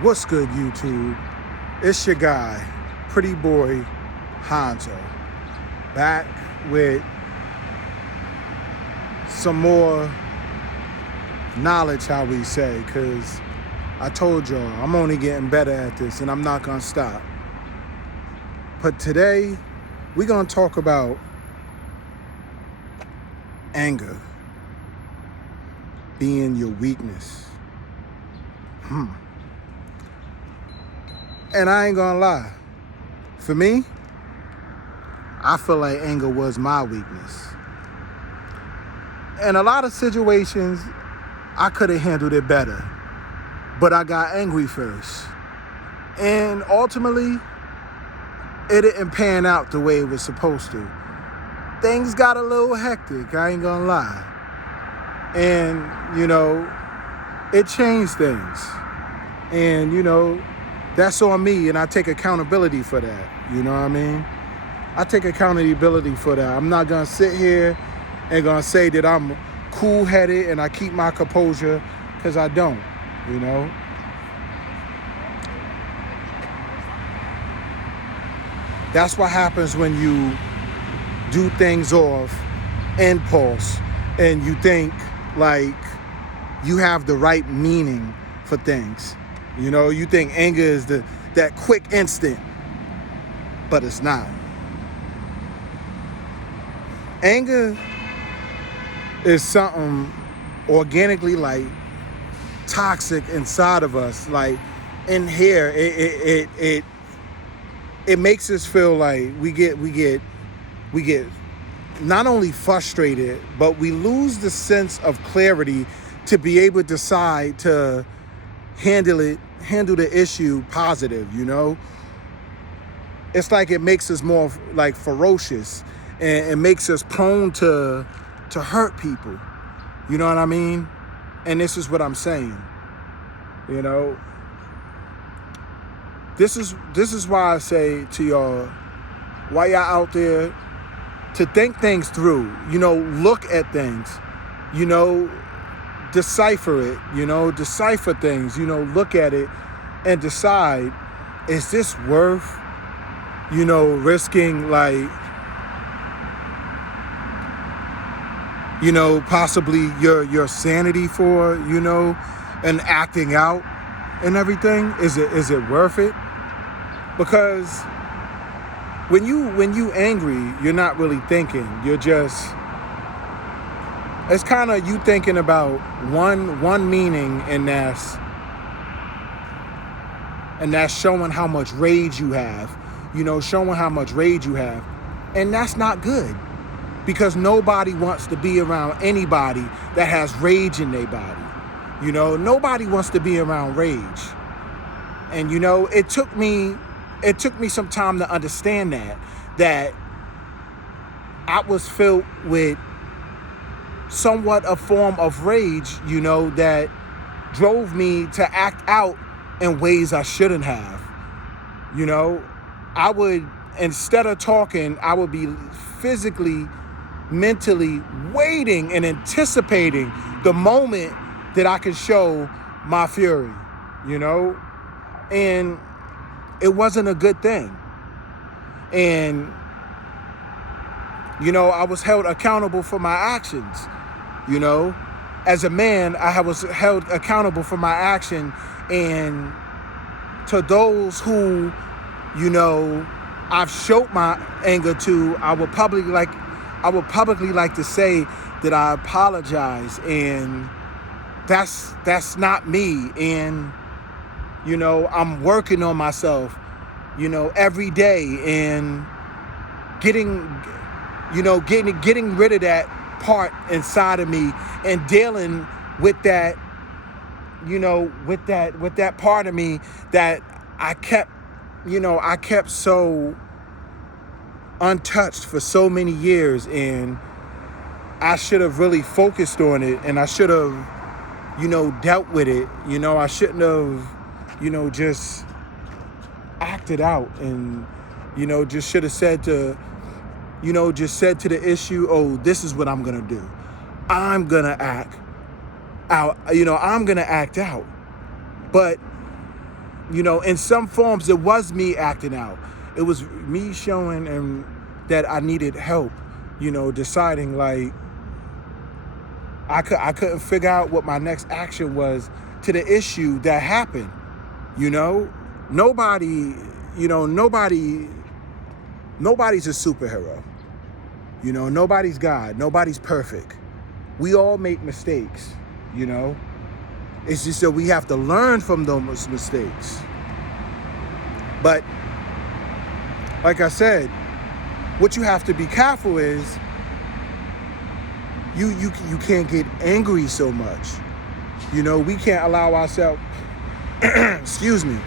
What's good, YouTube? It's your guy, Pretty Boy Hanzo, back with some more knowledge, how we say, because I told y'all I'm only getting better at this and I'm not going to stop. But today, we're going to talk about anger being your weakness. And I ain't gonna lie, for me, I feel like anger was my weakness. In a lot of situations, I could have handled it better, but I got angry first. And ultimately, it didn't pan out the way it was supposed to. Things got a little hectic, I ain't gonna lie. And, it changed things. And, that's on me, and I take accountability for that. You know what I mean? I take accountability for that. I'm not going to sit here and going to say that I'm cool-headed and I keep my composure, because I don't, That's what happens when you do things off impulse and you think like you have the right meaning for things. You think anger is that quick instant, but it's not. Anger is something organically like toxic inside of us. Like in here, it makes us feel like we get not only frustrated, but we lose the sense of clarity to be able to decide to handle the issue positive. It's like it makes us more like ferocious, and it makes us prone to hurt people. You know what I mean? And this is what I'm saying. This is why I say to y'all, while y'all out there, to think things through. Look at things. Decipher it. Decipher things. Look at it and decide, is this worth, risking possibly your sanity for, and acting out and everything? Is it worth it? Because when you angry, you're not really thinking. You're just, it's kind of you thinking about one meaning, and that's showing how much rage you have. Showing how much rage you have. And that's not good, because nobody wants to be around anybody that has rage in their body. Nobody wants to be around rage. And it took me some time to understand that I was filled with somewhat a form of rage, that drove me to act out in ways I shouldn't have. I would, instead of talking, I would be physically, mentally waiting and anticipating the moment that I could show my fury, and it wasn't a good thing. And, I was held accountable for my actions. As a man, I was held accountable for my action. And to those who, I've showed my anger to, I would publicly like to say that I apologize. And that's not me. And, I'm working on myself, every day, and getting rid of that part inside of me, and dealing with that, with that part of me that I kept so untouched for so many years. And I should have really focused on it, and I should have, dealt with it. I shouldn't have, just acted out, and, just should have said to the issue, oh, this is what I'm going to do. I'm going to act out. I'm going to act out. But in some forms, it was me acting out. It was me showing and that I needed help, deciding like I couldn't figure out what my next action was to the issue that happened. Nobody, nobody's a superhero. Nobody's God. Nobody's perfect. We all make mistakes, It's just that we have to learn from those mistakes. But like I said, what you have to be careful is you can't get angry so much. We can't allow ourselves excuse me.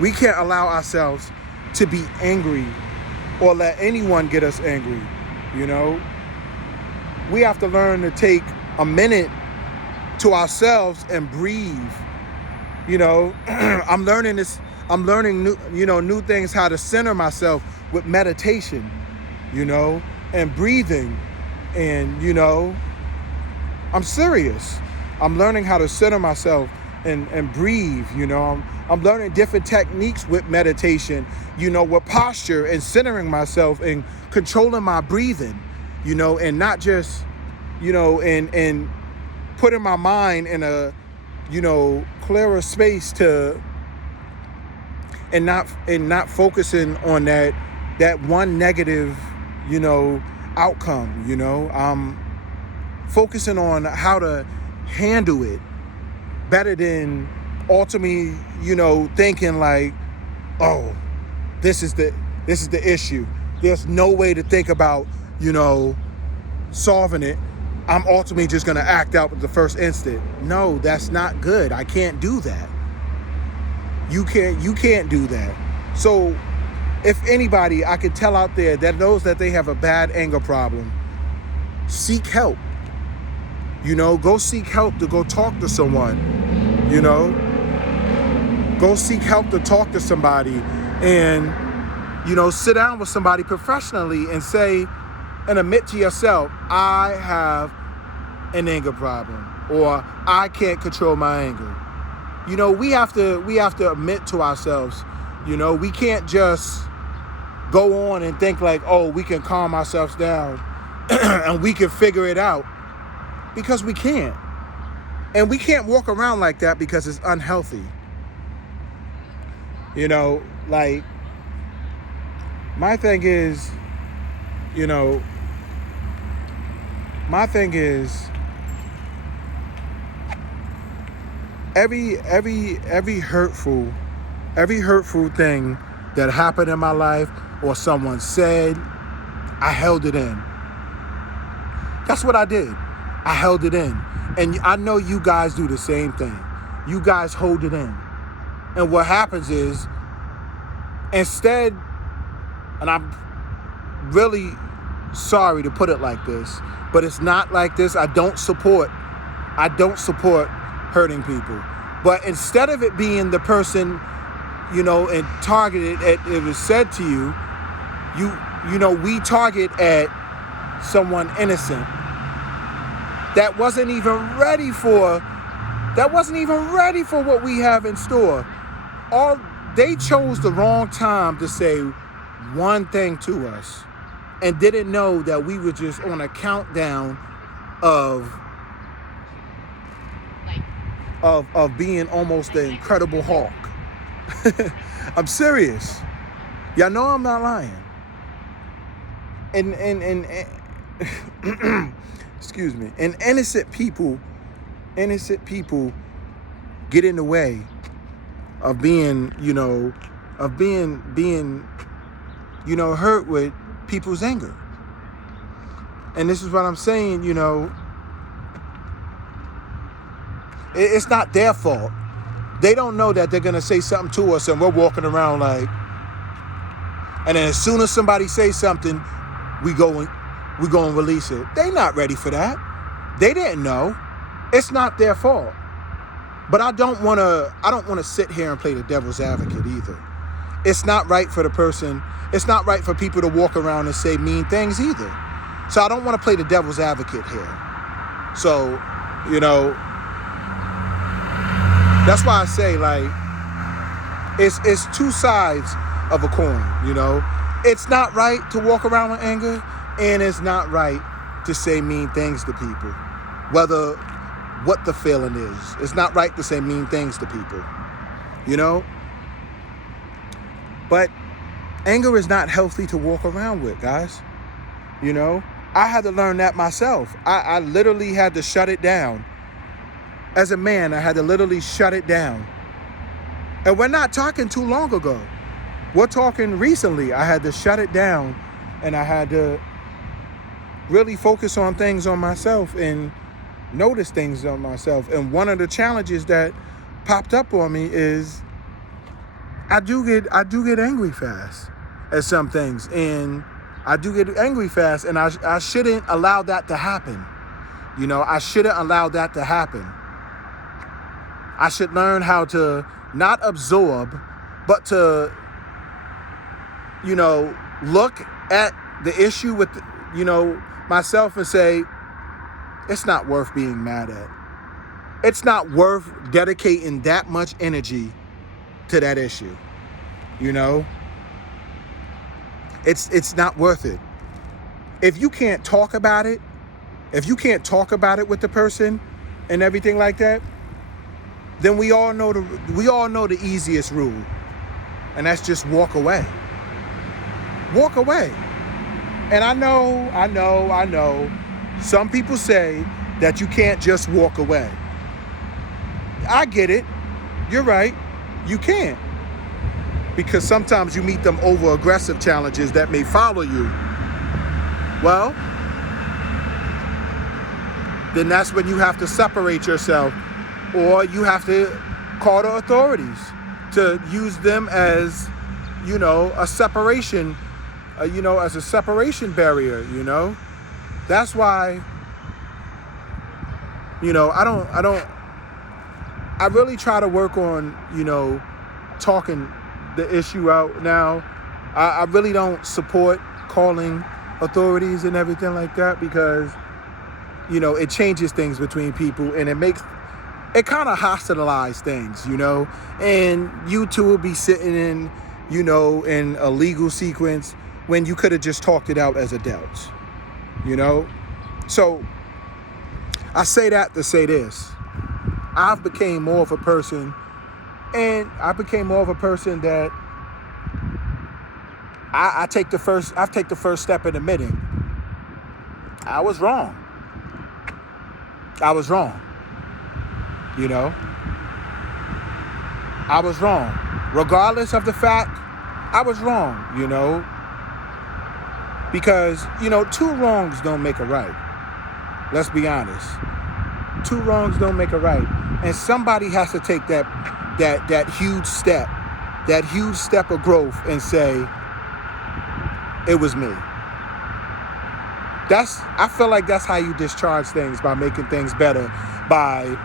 We can't allow ourselves to be angry or let anyone get us angry. We have to learn to take a minute to ourselves and breathe. I'm learning new things, how to center myself with meditation, and breathing. And, I'm serious. I'm learning how to center myself and breathe, I'm learning different techniques with meditation, with posture and centering myself and controlling my breathing, and not just, and putting my mind in a, clearer space and not focusing on that one negative, outcome, I'm focusing on how to handle it better than ultimately, thinking like, oh, this is the issue. There's no way to think about, solving it. I'm ultimately just going to act out with the first instant. No, that's not good. I can't do that. You can't do that. So if anybody I could tell out there that knows that they have a bad anger problem, seek help. Go seek help to go talk to someone. Go seek help to talk to somebody and, sit down with somebody professionally and say, and admit to yourself, I have an anger problem, or I can't control my anger. We have to admit to ourselves, we can't just go on and think like, oh, we can calm ourselves down and we can figure it out, because we can't. And we can't walk around like that because it's unhealthy. Like, my thing is, every hurtful thing that happened in my life or someone said, I held it in. That's what I did. I held it in. And I know you guys do the same thing. You guys hold it in. And what happens is, instead, and I'm really sorry to put it like this, but it's not like this. I don't support hurting people. But instead of it being the person, and targeted at, it was said to you, we target at someone innocent that wasn't even ready for what we have in store. They chose the wrong time to say one thing to us and didn't know that we were just on a countdown of being almost the Incredible Hulk. I'm serious. Y'all know I'm not lying. And excuse me. And innocent people get in the way of being, hurt with people's anger. And this is what I'm saying, it's not their fault. They don't know that they're going to say something to us and we're walking around like, and then as soon as somebody says something, we go and release it. They're not ready for that. They didn't know. It's not their fault. But I don't want to sit here and play the devil's advocate either. It's not right for the person. It's not right for people to walk around and say mean things either. So I don't want to play the devil's advocate here. So, that's why I say, like, It's two sides of a coin, you know. It's not right to walk around with anger, and it's not right to say mean things to people, whether what the feeling is. It's not right to say mean things to people, you know. But anger is not healthy to walk around with, guys. You know, I had to learn that myself. I literally had to shut it down. As a man, I had to literally shut it down. And we're not talking too long ago. We're talking recently. I had to shut it down, and I had to really focus on things on myself and notice things on myself. And one of the challenges that popped up on me is I do get angry fast at some things, and I do get angry fast, and I shouldn't allow that to happen. You know, I shouldn't allow that to happen. I should learn how to not absorb, but to, you know, look at the issue with, you know, myself and say, it's not worth being mad at. It's not worth dedicating that much energy to that issue. You know, it's not worth it. If you can't talk about it, with the person and everything like that, then we all know the easiest rule, and that's just walk away. Walk away. And I know. Some people say that you can't just walk away. I get it. You're right. You can't. Because sometimes you meet them over-aggressive challenges that may follow you. Well, then that's when you have to separate yourself, or you have to call the authorities to use them as, you know, a separation, as a separation barrier, you know. That's why, you know, I really try to work on, you know, talking the issue out now. I really don't support calling authorities and everything like that, because, you know, it changes things between people, and it kind of hostilize things, you know, and you two will be sitting in, you know, in a legal sequence when you could have just talked it out as adults, you know. So I say that to say this. I've became more of a person that I take the first step in admitting I was wrong. You know, I was wrong. Regardless of the fact, I was wrong, you know, because, you know, two wrongs don't make a right. Let's be honest. Two wrongs don't make a right. And somebody has to take that huge step of growth and say, it was me. I feel like that's how you discharge things, by making things better, by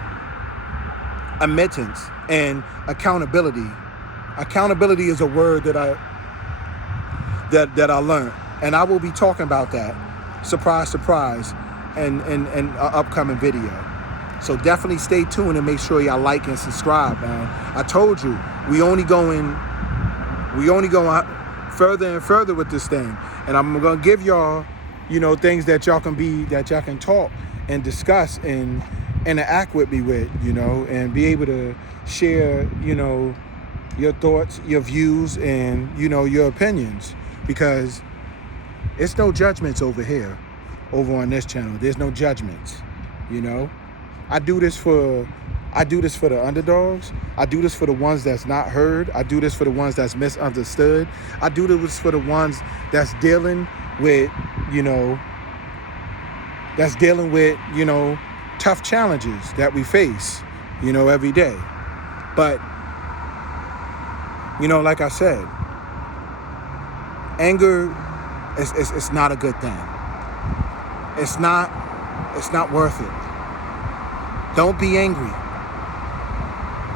admittance and accountability. Accountability is a word that I learned, and I will be talking about that, surprise, in an upcoming video. So definitely stay tuned and make sure y'all like and subscribe, man. I told you, we only going further and further with this thing, and I'm gonna give y'all, you know, things that y'all can talk and discuss and interact with me with, you know, and be able to share, you know, your thoughts, your views, and, you know, your opinions, because it's no judgments over here, over on this channel. There's no judgments, you know. I do this for the underdogs. I do this for the ones that's not heard. I do this for the ones that's misunderstood. I do this for the ones that's dealing with, you know, tough challenges that we face, you know, every day. But, you know, like I said, anger is not a good thing. It's not worth it. Don't be angry.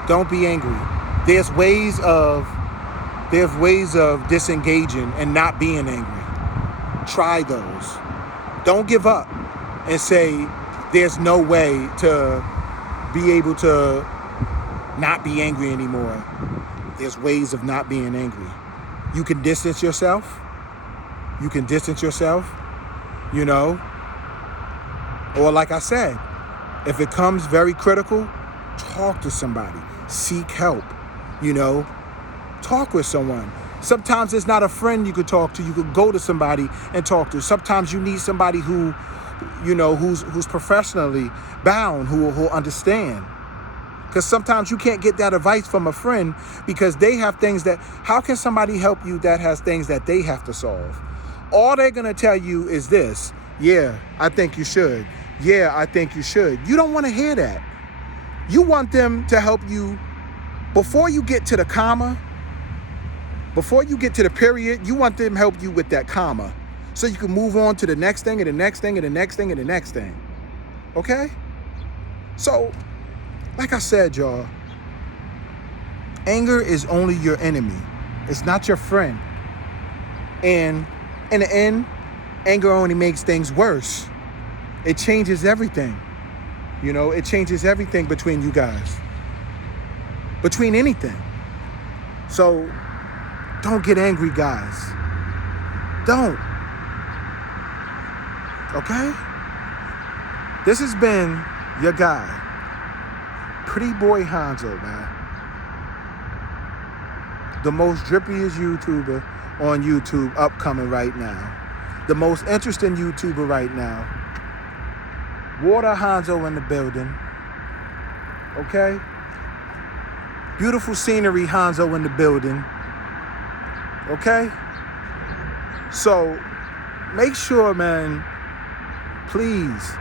Don't be angry. There's ways of disengaging and not being angry. Try those. Don't give up and say there's no way to be able to not be angry anymore. there's ways of not being angry. You can distance yourself. You can distance yourself, you know. Or like I said, if it comes very critical, talk to somebody. Seek help, you know. Talk with someone. Sometimes it's not a friend you could talk to. You could go to somebody and talk to. Sometimes you need somebody who, you know, who's professionally bound, who will understand. Because sometimes you can't get that advice from a friend because they have things that, how can somebody help you that has things that they have to solve? All they're going to tell you is this: yeah, I think you should. Yeah, I think you should. You don't want to hear that. You want them to help you before you get to the comma, before you get to the period. You want them to help you with that comma so you can move on to the next thing and the next thing and the next thing and the next thing. Okay? So, like I said, y'all, anger is only your enemy. It's not your friend. And in the end, anger only makes things worse. It changes everything. You know, it changes everything between you guys. Between anything. So, don't get angry, guys. Don't. Okay? This has been your guy, Pretty Boy Hanzo, man. The most drippiest YouTuber on YouTube upcoming right now. The most interesting YouTuber right now. Water Hanzo in the building. Okay? Beautiful scenery Hanzo in the building. Okay? So, make sure, man, please,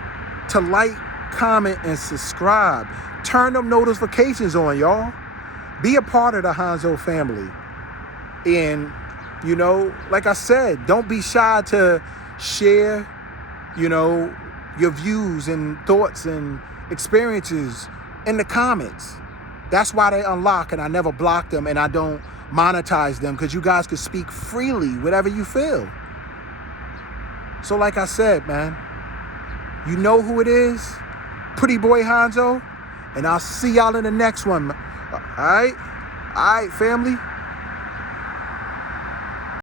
to like, comment, and subscribe. Turn them notifications on, y'all. Be a part of the Hanzo family. And, you know, like I said, don't be shy to share, you know, your views and thoughts and experiences in the comments. That's why they unlock, and I never block them, and I don't monetize them, because you guys could speak freely, whatever you feel. So like I said, man, you know who it is, Pretty Boy Hanzo, and I'll see y'all in the next one. All right, family.